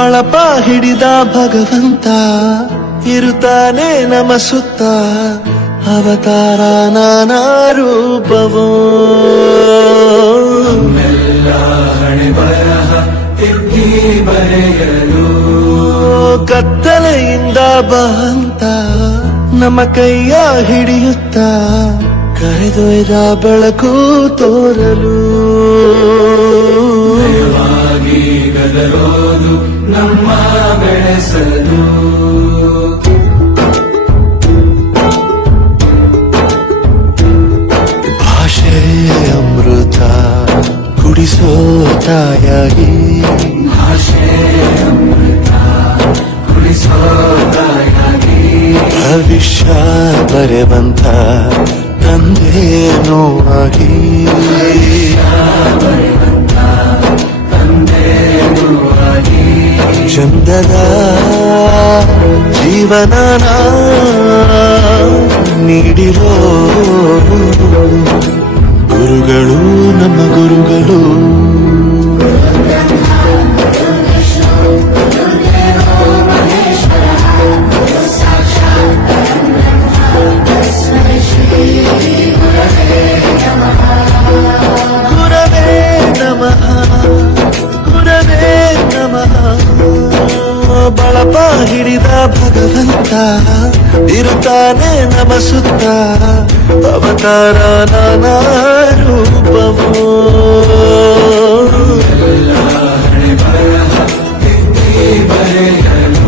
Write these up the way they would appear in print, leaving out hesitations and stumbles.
ಬಳಪ ಹಿಡಿದ ಭಗವಂತ ಇರುತ್ತಾನೆ ನಮ ಸುತ್ತ ಅವತಾರ ನಾನಾ ರೂಪವೋ ಹಣೆ ಬರಹ ತಿದ್ದಿ ಬರೆಯಲು ಕತ್ತಲೆಯಿಂದ ಬಹಂತ ನಮ್ಮ ಕೈಯ ಹಿಡಿಯುತ್ತ ಕರೆದೊಯ್ದ ಬೆಳಕು ತೋರಲು ಗದರೋದು ನಮ್ಮ ಬೆಳೆಸಲು ಭಾಷೆ ಅಮೃತ ಕುಡಿಸೋ ತಾಯಾಗಿ ಭಾಷೆ ಅಮೃತ ಕುಡಿಸೋ ತಾಯಾಗಿ ಭವಿಷ್ಯ ಬರೆವಂತ ತಂದೇನೋ ಆಗಿ ಚಂದದ ಜೀವನ ನೀಡಿರೋ ಗುರುಗಳು ನಮ್ಮ ಗುರುಗಳು ಗುರವೇ ನಮಃ ಗುರವೇ ನಮಃ ಬಳಪ ಹಿಡಿದ ಭಗವಂತ ಇರುತ್ತಾನೆ ನಮ ಸುತ್ತ ಅವತಾರ ನಾನಾ ರೂಪವೋ ಹಣೆ ಬರಹ ತಿದ್ದಿ ಬರೆಯಲು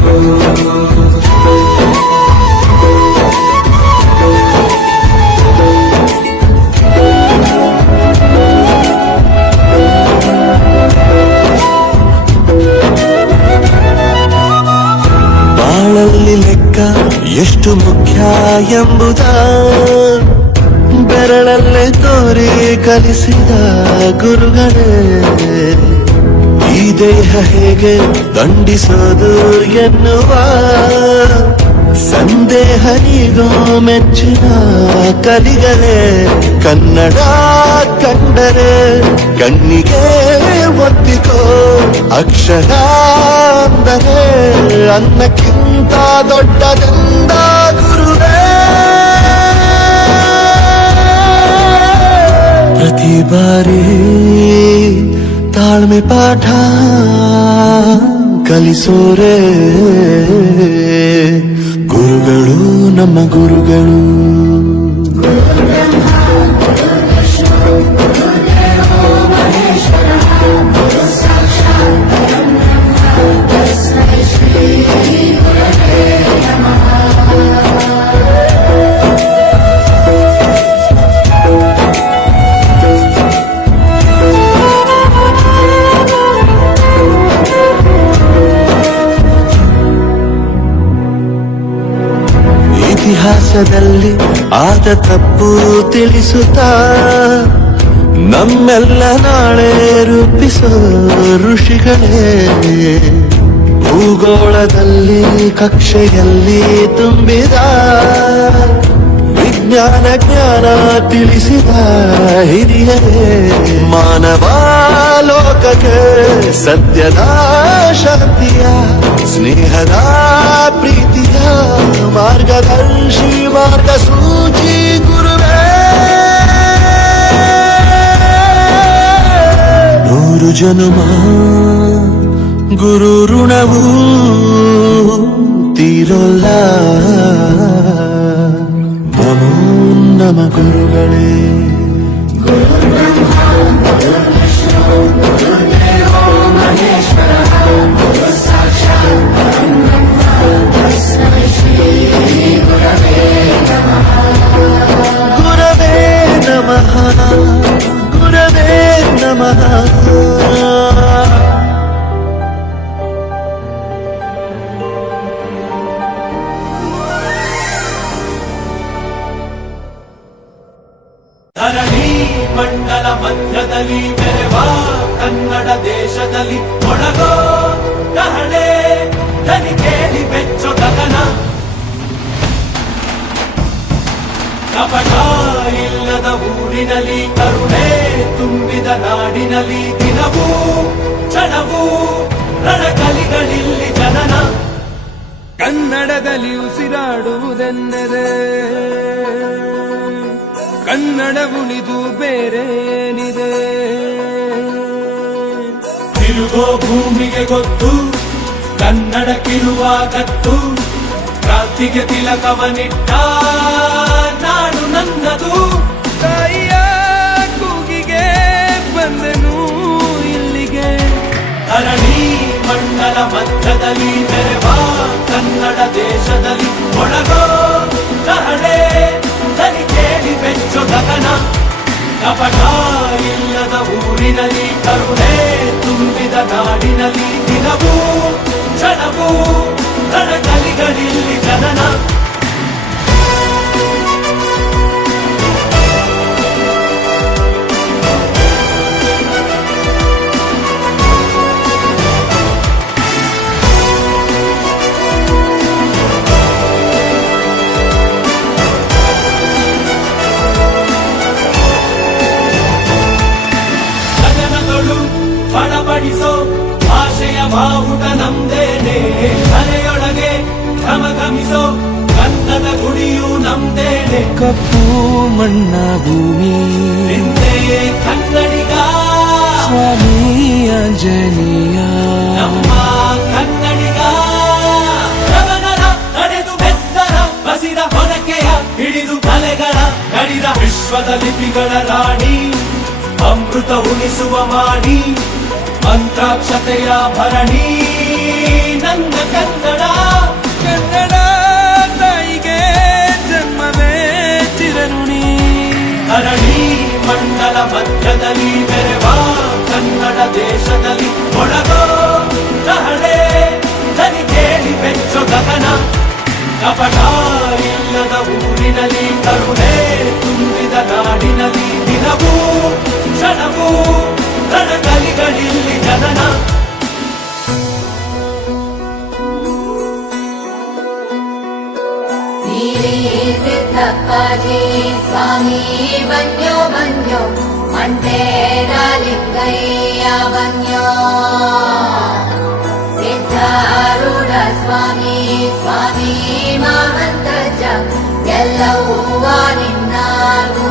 ಬಾಳಲ್ಲಿ ಲೆಕ್ಕ ಎಷ್ಟು ಮುಖ್ಯ ಎಂಬುದ ಬೆರಳಲ್ಲೇ ತೋರಿ ಕಲಿಸಿದ ಗುರುಗಳೇ ಈ ದೇಹ ಹೇಗೆ ದಂಡಿಸೋದು ಎನ್ನುವ ಸಂದೇಹ ನೀಗೋ ಮೆಚ್ಚಿನ ಕಲಿಗಳೇ ಕನ್ನಡ ಕಂಡರೆ ಕಣ್ಣಿಗೆ ಒತ್ತಿಕೋ ಅಕ್ಷರ ಅಂದರೆ ಅನ್ನಕ್ಕಿಂತ ದೊಡ್ಡದೆಂದ ಗುರುವೇ ಪ್ರತಿ ಬಾರಿ ತಾಳ್ಮೆ ಪಾಠ ಕಲಿಸೋರೆ ಗುರುಗಳು ನಮ್ಮ ಗುರುಗಳು ಇತಿಹಾಸದಲ್ಲಿ ಆದ ತಪ್ಪು ತಿಳಿಸುತ್ತಾ ನಮ್ಮೆಲ್ಲ ನಾಳೆ ರೂಪಿಸೋ ಋಷಿಗಳೇ ಭೂಗೋಳದಲ್ಲಿ ಕಕ್ಷೆಯಲ್ಲಿ ತುಂಬಿದ ವಿಜ್ಞಾನ ಜ್ಞಾನ ತಿಳಿಸಿದ ಹಿರಿಯರೇ ಮಾನವ ಲೋಕಕ್ಕೆ ಸತ್ಯದ ಶಾಂತಿಯ ಸ್ನೇಹದ ಪ್ರೀತಿಯ ಮಾರ್ಗದರ್ಶಿ ಮಾರ್ಗಸೂಚಿ ಗುರುವೇ ನೂರು ಜನುಮ ಗುರು ಋಣವು ತೀರೋಲ್ಲ ನಮೋ ನಮ ಗುರುಗಳೇ ಗುರವೇ ನಮಃ ಗುರವೇ ನಮಃ ಧರಣಿ ಮಂಡಲ ಮಧ್ಯದಲ್ಲಿ ಬೆರೆವ ಕನ್ನಡ ದೇಶದಲ್ಲಿ ಒಳಗೋ ಕಹಳೆ ದನಿ ಕೇಳಿ ಬೆಚ್ಚೋ ಗಗನ ಕಪಟ ಇಲ್ಲದ ಊರಿನಲ್ಲಿ ಕರುಣೆ ತುಂಬಿದ ನಾಡಿನಲ್ಲಿ ದಿನವೂ ಕ್ಷಣವೂ ರಣಕಲಿಗಳಿಲ್ಲ ಅನ್ನರೆ ಕನ್ನಡ ಉಳಿದು ಬೇರೇನಿದೆ. ತಿರುಗೋ ಭೂಮಿಗೆ ಗೊತ್ತು ಕನ್ನಡಕ್ಕಿರುವ ಗತ್ತು, ಕ್ರಾಂತಿಗೆ ತಿಲಕವನಿಟ್ಟ ನಾಡು ನನ್ನದು. ತಾಯಿಯ ಕೂಗಿಗೆ ಬಂದನು ಇಲ್ಲಿಗೆ, ಧರಣಿ ಮಂಡಲ ಮಧ್ಯದಲ್ಲಿ ಮೆರೆವ ಕನ್ನಡ ದೇಶದಲ್ಲಿ ಒಳಗೋ ಕಹಳೆ ದನಿ ಕೇಳಿ ಬೆಚ್ಚು ಗಗನ. ಕಪಟ ಇಲ್ಲದ ಊರಿನಲ್ಲಿ ಕರುಣೆ ತುಂಬಿದ ನಾಡಿನಲ್ಲಿ ದಿನವೂ ಕ್ಷಣವೂ ರಣಕಲಿಗಳಿಲ್ಲಿ ಜನನ. ಬಡಬಡಿಸೋ ಭಾಷೆಯ ಬಾವುಟ ನಮ್ದೇನೆ, ತಲೆಯೊಳಗೆ ಘಮಘಮಿಸೋ ಗಂಧದ ಗುಡಿಯು ನಮ್ದೇನೆ. ಕಪ್ಪು ಮಣ್ಣ ಭೂಮಿ ಹಿಂದೆ ಕನ್ನಡಿಗ ಸ್ವಾಮಿ ಆಂಜನೇಯ, ನಮ್ಮ ಕನ್ನಡಿಗ ರವನರ ನಡೆದು ಬೆತ್ತರ ಬಸಿದ ಹೊನಕೆಯ ಹಿಡಿದು ತಲೆಗಳ ಗಡಿದ ವಿಶ್ವದ ಲಿಪಿಗಳ ರಾಣಿ, ಅಮೃತ ಉಣಿಸುವ ಮಾಡಿ ಮಂತ್ರಾಕ್ಷತೆಯ ಭರಣಿ ನನ್ನ ಕನ್ನಡ. ಕನ್ನಡ ತಾಯಿಗೆ ಜನ್ಮವೇ ಚಿರಋಣಿ. ಧರಣಿ ಮಂಡಲ ಮಧ್ಯದಲ್ಲಿ ಮೆರೆವ ಕನ್ನಡ ದೇಶದಲ್ಲಿ ಒಳಗೋ ಕಹಳೆ ದನಿ ಕೇಳಿ ಬೆಚ್ಚು ಗಗನ. ಕಪಟ ಇಲ್ಲದ ಊರಿನಲ್ಲಿ ಕರುಣೆ ತುಂಬಿದ ನಾಡಿನಲ್ಲಿ ದಿನವೂ ಕ್ಷಣವೂ ರಣಕಲಿಗಳಿಲ್ಲಿ ಜನನ. ಸಿದ್ದಪ್ಪಾಜಿ ಸ್ವಾಮಿ ಬನ್ಯೋ ಬನ್ಯೋ, ಮಂಟೇರ ಲಿಂಗಯ್ಯ ಬನ್ಯೋ, ಸಿದ್ಧಾರೂಢ ಸ್ವಾಮಿ ಸ್ವಾಮಿ ಮಹಂತಜ್ಜ ಎಲ್ಲವೂ ನಿನ್ನಾಗೂ